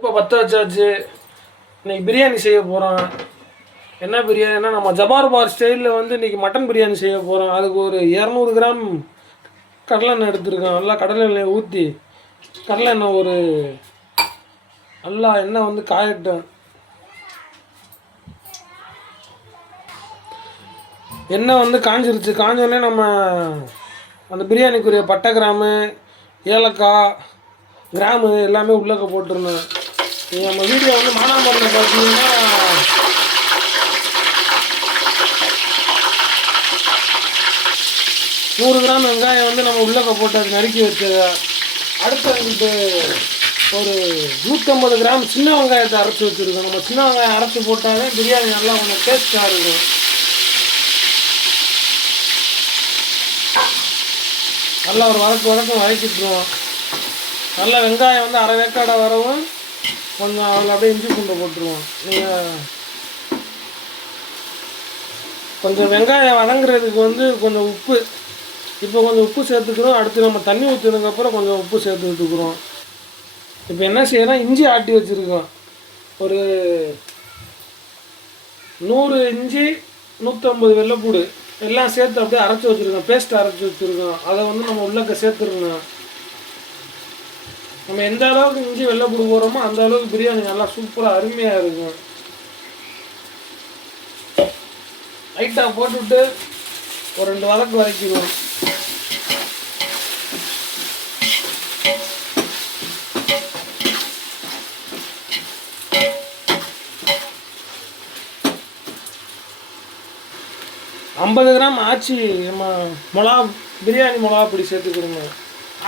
இப்போ பற்ற வச்சாச்சு. இன்றைக்கி பிரியாணி செய்ய போகிறோம். என்ன பிரியாணினா நம்ம ஜபார் பார் ஸ்டைலில் வந்து இன்றைக்கி மட்டன் பிரியாணி செய்ய போகிறோம். அதுக்கு ஒரு 200 கிராம் கடலெண்ணெய் எடுத்துருக்கோம். நல்லா கடலை எண்ணெய் ஊற்றி கடலெண்ணெய் ஒரு நல்லா எண்ணெய் வந்து காயட்டும். எண்ணெய் வந்து காஞ்சிருச்சு. காஞ்சோடனே நம்ம அந்த பிரியாணிக்குரிய பட்டை கிராமு ஏலக்காய் கிராமு எல்லாமே உள்ளக்க போட்டுருந்தோம். நீங்கள் நம்ம வீடியோ வந்து மானாமரில் பார்த்தீங்கன்னா 100 கிராம் வெங்காயம் வந்து நம்ம உள்ளக்க போட்டு அது நறுக்கி வச்சது. அடுத்து வந்துட்டு ஒரு 150 கிராம் சின்ன வெங்காயத்தை அரைச்சி வச்சுருக்கோம். நம்ம சின்ன வெங்காயம் அரைச்சி போட்டாலே பிரியாணி நல்லா கொஞ்சம் டேஸ்ட்டாக இருக்கும். நல்லா ஒரு வதக்கம் வதக்கிட்டுருவோம். நல்லா வெங்காயம் வந்து அரை வேக்காடை வரவும் கொஞ்சம் அதில் அப்படியே இஞ்சி பூண்டை போட்டுருவோம். நீங்கள் கொஞ்சம் வெங்காயம் வதங்குறதுக்கு வந்து கொஞ்சம் உப்பு இப்போ கொஞ்சம் உப்பு சேர்த்துக்கிறோம். அடுத்து நம்ம தண்ணி ஊற்றினதுக்கப்புறம் கொஞ்சம் உப்பு சேர்த்து விட்டுக்கிறோம். இப்போ என்ன செய்யறோம், இஞ்சி ஆட்டி வச்சுருக்கோம். ஒரு 100 இஞ்சி 150 வெள்ளைப்பூடு எல்லாம் சேர்த்து அப்படியே அரைச்சி வச்சுருக்கோம். பேஸ்ட் அரைச்சி வச்சுருக்கோம். அதை வந்து நம்ம உள்ளக்க சேர்த்துருக்கோம். நம்ம எந்த அளவுக்கு இஞ்சி வெள்ளைப்பூடு போடுறோமோ அந்த அளவுக்கு பிரியாணி நல்லா சூப்பராக அருமையாக இருக்கும். லைட்டாக போட்டுவிட்டு ஒரு 2 வதக்கு வதக்கிடுவோம். ஐம்பது கிராம் ஆச்சி நம்ம மிளகா பிரியாணி மிளகா பொடி சேர்த்துக்கணுங்க.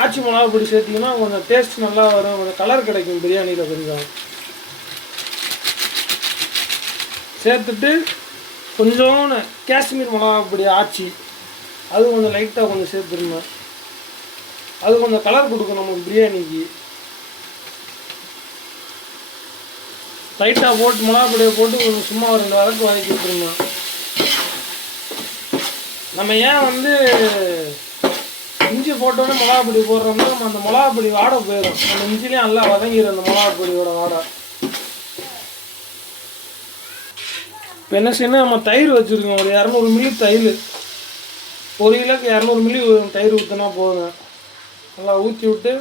ஆச்சி மிளகா பொடி சேர்த்திங்கன்னா கொஞ்சம் டேஸ்ட் நல்லா வரும். கொஞ்சம் கலர் கிடைக்கும் பிரியாணியில். கொஞ்சம் சேர்த்துட்டு கொஞ்சோன்னு காஷ்மீர் மிளகா பொடி ஆச்சி அது கொஞ்சம் லைட்டாக கொஞ்சம் சேர்த்துருந்தோம். அது கொஞ்சம் கலர் கொடுக்கும் நமக்கு பிரியாணிக்கு. லைட்டாக போட்டு மிளகா பொடியை போட்டு கொஞ்சம் சும்மா ஒரு 2 வதக்கு வதக்கி விட்டுருந்தோம். நம்ம ஏன் வந்து இஞ்சி போட்டோன்னே மிளகாப்பொடி போடுறோம்னா நம்ம அந்த மிளகாப்பொடி வாடை போயிடும். அந்த இஞ்சிலையும் நல்லா வதங்கிடும் அந்த மிளகாப்பொடியோட வாடை. இப்போ என்ன செய்யணும், நம்ம தயிர் வச்சுருக்கோம். ஒரு 200 மில்லி தயிர். 1 கிலோக்கு 200 மில்லி தயிர் ஊற்றினா போதும். நல்லா ஊற்றி விட்டு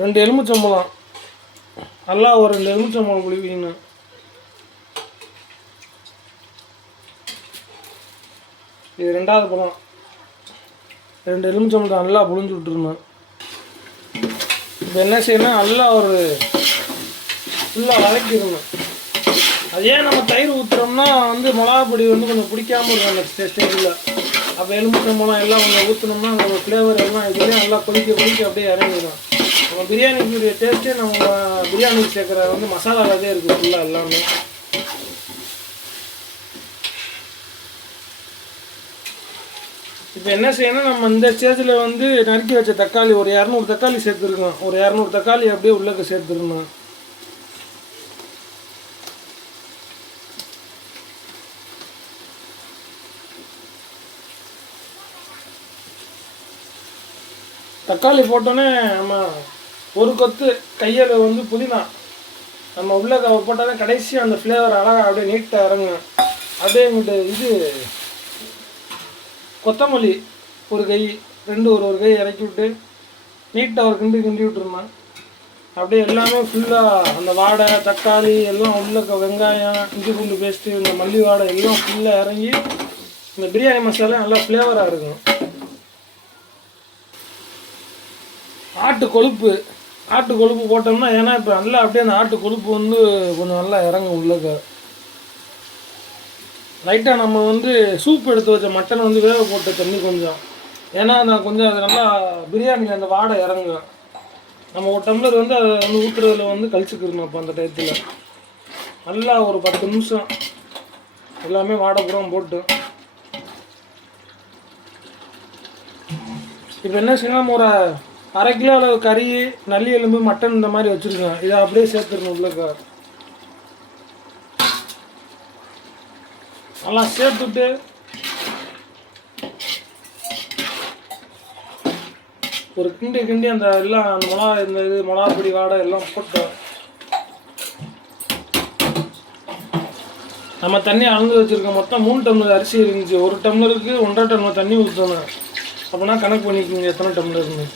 2 எலுமிச்சம்பழம் நல்லா ஒரு 2 எலுமிச்சம்பழம் புளிக்கணும். இது 2வது பழம். 2 எலுமிச்சம்பழம் நல்லா புழிஞ்சு விட்டுருணும். இப்போ என்ன செய்யணும், நல்லா ஒரு ஃபுல்லாக வதக்கிடணும். அது ஏன் நம்ம தயிர் ஊற்றுறோம்னா வந்து மிளகா பொடி வந்து கொஞ்சம் பிடிக்காமல் இருக்கும் அந்த ஸ்டேஜில். அப்போ எலுமிச்சம்பழம் எல்லாம் கொஞ்சம் ஊற்றினோம்னா அந்த ஃப்ளேவர் எல்லாம் இதுலேயே நல்லா கொதிக்க அப்படியே இறங்கிடும். நம்ம பிரியாணிக்குரிய டேஸ்ட்டே நம்ம பிரியாணிக்கு சேர்க்குற வந்து மசாலாவே இருக்குது ஃபுல்லாக எல்லாமே. இப்போ என்ன செய்யணும், நம்ம இந்த ஸ்டேஜில் வந்து நறுக்கி வச்ச தக்காளி ஒரு 200 தக்காளி சேர்த்துருக்கோம். ஒரு 200 தக்காளி அப்படியே உள்ளக்க சேர்த்துருக்கணும். தக்காளி போட்டோன்னே நம்ம ஒரு கொத்து கையில் வந்து புதினா நம்ம உள்ளக்க போட்டால் தான் கடைசி அந்த ஃப்ளேவர் அழகாக அப்படியே நீட்டாக இறங்கும். அப்படியே இங்கிட்டு இது கொத்தமல்லி ஒரு கை 2 ஒரு கை இறக்கி விட்டு நீட்டாக ஒரு கிண்டி விட்டுருந்தோம். அப்படியே எல்லாமே ஃபுல்லாக அந்த வாடை தக்காளி எல்லாம் உள்ள வெங்காயம் இஞ்சி பூண்டு பேஸ்ட்டு இந்த மல்லி வாடை எல்லாம் ஃபுல்லாக இறங்கி இந்த பிரியாணி மசாலா நல்லா ஃப்ளேவராக இருக்கும். ஆட்டு கொழுப்பு போட்டோம்னா ஏன்னா இப்போ நல்லா அப்படியே அந்த ஆட்டு கொழுப்பு வந்து கொஞ்சம் நல்லா இறங்கும் உள்ளக்க. லைட்டாக நம்ம வந்து சூப் எடுத்து வச்ச மட்டன் வந்து வேக போட்ட தண்ணி கொஞ்சம், ஏன்னா நான் கொஞ்சம் அது நல்லா பிரியாணியில் அந்த வாடை இறங்கும். நம்ம ஒரு டம்ளர் வந்து அதை வந்து ஊற்றுறதுல வந்து கழிச்சுக்கிறணும். அப்போ அந்த டயத்தில் நல்லா ஒரு 10 நிமிஷம் எல்லாமே வாடை புறம் போட்டு இப்போ என்ன செய்யணும், ஒரு 1/2 கிலோ அளவு கறி நல்லி எலும்பு மட்டன் இந்த மாதிரி வச்சுருக்கேன். இதை அப்படியே சேர்த்துடணும் உள்ளக்க. நல்லா சேர்த்துட்டு ஒரு கிண்டி கிண்டி அந்த எல்லாம் அந்த இந்த இது மிளகாப்பொடி வாடை எல்லாம் போட்டோம். நம்ம தண்ணி அளந்து வச்சுருக்கோம். மொத்தம் 3 டம்ளர் அரிசி இருந்துச்சு. 1 டம்ளருக்கு 1.5 டம்ளர் தண்ணி ஊற்றணும். அப்படின்னா கணக்கு பண்ணிக்கோங்க எத்தனை டம்ளர்னு.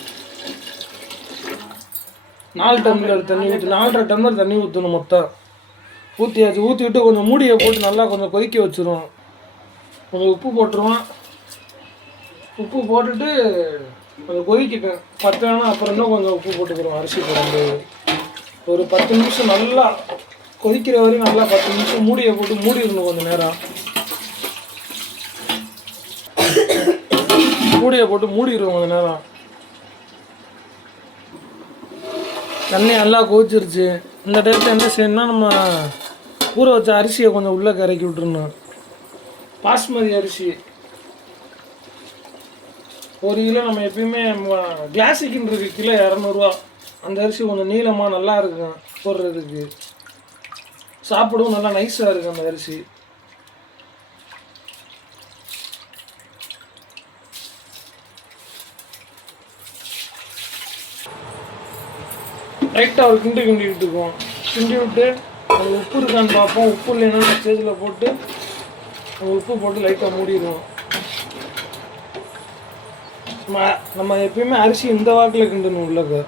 4 டம்ளர் தண்ணி ஊற்றி 4.5 டம்ளர் தண்ணி ஊற்றணும் மொத்தம். ஊற்றியாச்சு. ஊற்றிவிட்டு கொஞ்சம் மூடியை போட்டு நல்லா கொஞ்சம் கொதிக்க வச்சுருவோம். கொஞ்சம் உப்பு போட்டுருவோம். உப்பு போட்டுட்டு கொஞ்சம் கொதிக்கிட்டேன். பத்தலைன்னா அப்புறம் தான் கொஞ்சம் உப்பு போட்டுக்கிறோம். அரிசி குழம்பு ஒரு 10 நிமிஷம் நல்லா கொதிக்கிற வரையும் நல்லா 10 நிமிஷம் மூடியை போட்டு மூடிடணும். கொஞ்சம் நேரம் மூடியை போட்டு மூடிடுவோம். கொஞ்சம் நேரம் தண்ணி நல்லா கொதிச்சிருச்சு. இந்த டைத்தில் என்ன செய்யணும்னா நம்ம ஊற வச்ச அரிசியை கொஞ்சம் உள்ளே கரைக்கி விட்டுருணும். பாஸ்மதி அரிசி 1 கிலோ. நம்ம எப்பயுமே கிளாசிக்குன்னு இருக்குது கிலோ 200 அந்த அரிசி கொஞ்சம் நீளமாக நல்லா இருக்கும் போடுறதுக்கு. சாப்பிடவும் நல்லா நைஸாக இருக்கும் அந்த அரிசி. லைட்டாக ஒரு கிண்டி விட்டுக்குவோம். கிண்டி விட்டு அது உப்பு இருக்கான்னு பார்ப்போம். உப்பு இல்லைன்னா ஸ்டேஜில் போட்டு உப்பு போட்டு லைட்டாக மூடிடுவோம். நம்ம எப்பயுமே அரிசி இந்த வாக்கில் கிண்டணும் உள்ளக்க.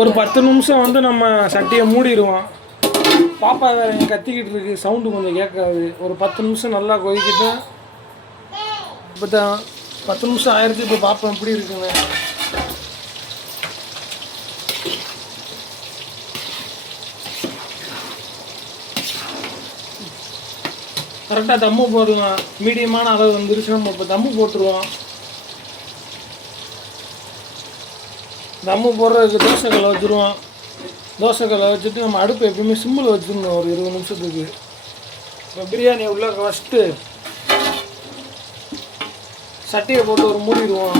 ஒரு 10 நிமிஷம் வந்து நம்ம சட்டியை மூடிடுவோம். பாப்பா வேறு கத்திக்கிட்டு இருக்கு, சவுண்டு கொஞ்சம் கேட்காது. ஒரு 10 நிமிஷம் நல்லா கொதிக்கிட்டு இப்போ தான் 10 நிமிஷம் ஆயிடுச்சு. இப்போ பாப்பா எப்படி இருக்குங்க. கரெக்டாக தம்மு போடுவோம். மீடியமான அளவு வந்துருச்சு. நம்ம இப்போ தம்மு போட்டுருவோம். தம்மு போடுறதுக்கு தோசைக்கல்லை வச்சுருவோம். தோசைக்கல்லை வச்சுட்டு நம்ம அடுப்பு எப்பயுமே சிம்மில் வச்சுருந்தோம் ஒரு 20 நிமிஷத்துக்கு. இப்போ பிரியாணியை உள்ளே ஃபஸ்ட்டு சட்டியை போட்டு ஒரு மூடிடுவோம்.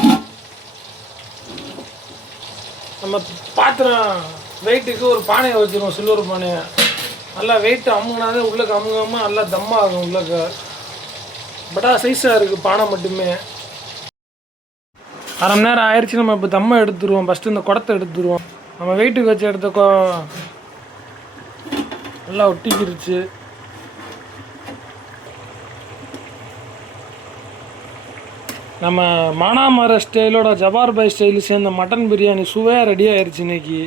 நம்ம பாத்திரம் வெயிட்டுக்கு ஒரு பானையை வச்சுருவோம். சில்வர் பானையை நல்லா வெயிட்டு அமுங்கினாதே உள்ளே அமுங்காமல் நல்லா தம்மாகும். உள்ளக்க பட்டா சைஸாக இருக்குது பானை மட்டுமே. அரை மணி நேரம் ஆயிடுச்சு. நம்ம இப்போ தம்மை எடுத்துருவோம். ஃபஸ்ட்டு இந்த குடத்தை எடுத்துருவோம். நம்ம வெயிட்டுக்கு வச்ச எடுத்த நல்லா ஒட்டிக்கிருச்சு. நம்ம மானாமர ஸ்டைலோட ஜபார் பாய் ஸ்டைலு சேர்ந்த மட்டன் பிரியாணி சுவையாக ரெடி ஆயிடுச்சு இன்னைக்கு.